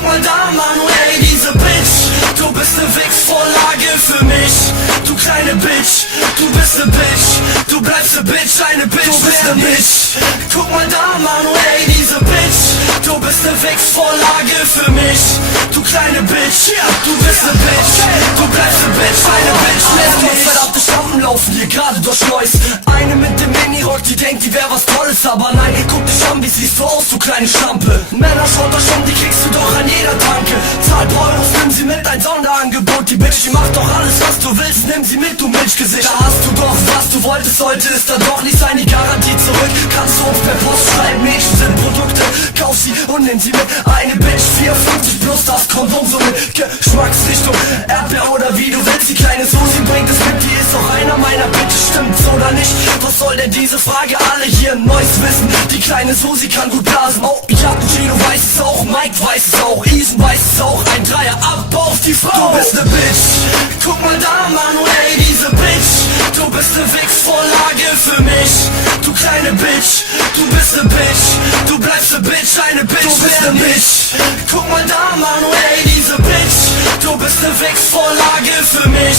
guck mal da, Manu, ey, diese Bitch. Du bist ne Wichsvorlage für mich. Du kleine Bitch, du bist ne Bitch. Du bleibst ne Bitch, eine Bitch, du bist ne Bitch. Guck mal da, Manu, ey, diese Bitch. Du bist ne Wichsvorlage für mich. Du kleine Bitch, du bist ne Bitch. Du bleibst ne Bitch, eine Bitch, lässt mich. Verdammte Schlampen laufen hier gerade durch Neuss. Eine mit dem Minirock, die denkt, die wär was Tolles. Aber nein, guck dich an, wie siehst du aus, du kleine Schlampe. Männer schaut euch um, die kriegst du doch an jeder Tanke. Zahl Euros, nimm sie mit, ein Sonderangebot. Die Bitch, die macht doch alles, was du willst, nimm sie mit, du Milchgesicht. Da hast du doch, was du wolltest, sollte es dann doch nicht sein. Die Garantie zurück, kannst du uns per Post schreiben. Mädchen sind Produkte, kauf sie und nimm sie mit. Eine Bitch, 4,50 plus das Kondom, so mit Geschmacksrichtung Erdbeer oder wie du willst. Die kleine Susi bringt es mit, die ist auch einer meiner Bitches. Stimmt's oder nicht? Was soll denn diese Frage? Alle hier Neues wissen, die kleine Susi kann gut blasen. Oh ja, Gino weiß es auch, Mike weiß es auch, Isen weiß es auch. Ein Dreier ab auf die Frau. Du bist ne Bitch, guck mal da, Manu, ey, diese Bitch. Du bist ne Wichsvorlage für mich. Du kleine Bitch, du bist ne Bitch. Du bleibst ne Bitch, eine Bitch, du bist ne Bitch. Guck mal da, Manu, ey, diese Bitch. Du bist ne Wichsvorlage für mich.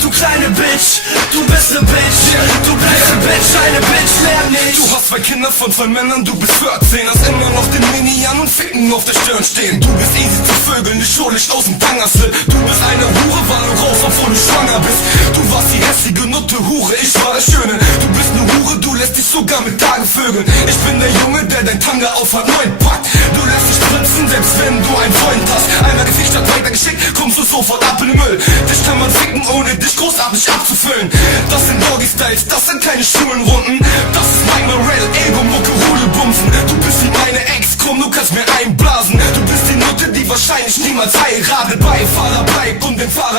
Du kleine Bitch, du bist ne Bitch. Du bleibst ne Bitch, eine Bitch, mehr nicht. Du hast 2 Kinder von 2 Männern, du bist 14. Hast immer noch den Mini an und Ficken auf der Stirn stehen. Du bist easy zu vögeln, nicht schuldig aus dem Tangerslip. Du bist eine Hure, weil du raus, obwohl du schwanger bist. Du warst die hässliche Nutte Hure, ich war der Schöne. Du bist ne Hure, du lässt dich sogar mit Tagen vögeln. Ich bin der Junge, der dein Tanga aufhat, neuen packt. Du lässt dich spritzen, selbst wenn du einen Freund hast. Einmal gefickt, statt weitergeschickt, kommst du sofort ab in den Müll. Dich kann man ficken, ohne dich großartig abzufüllen. Das sind Doggy-Styles, das sind keine schwulen Wunden. Das ist Mike Morell, Ego-Mucke, Rudelbumsen. Du bist wie meine Ex, komm, du kannst mir einblasen. Du bist die Nutte, die wahrscheinlich niemals heiratet. Beifahrer bleibt und den Fahrer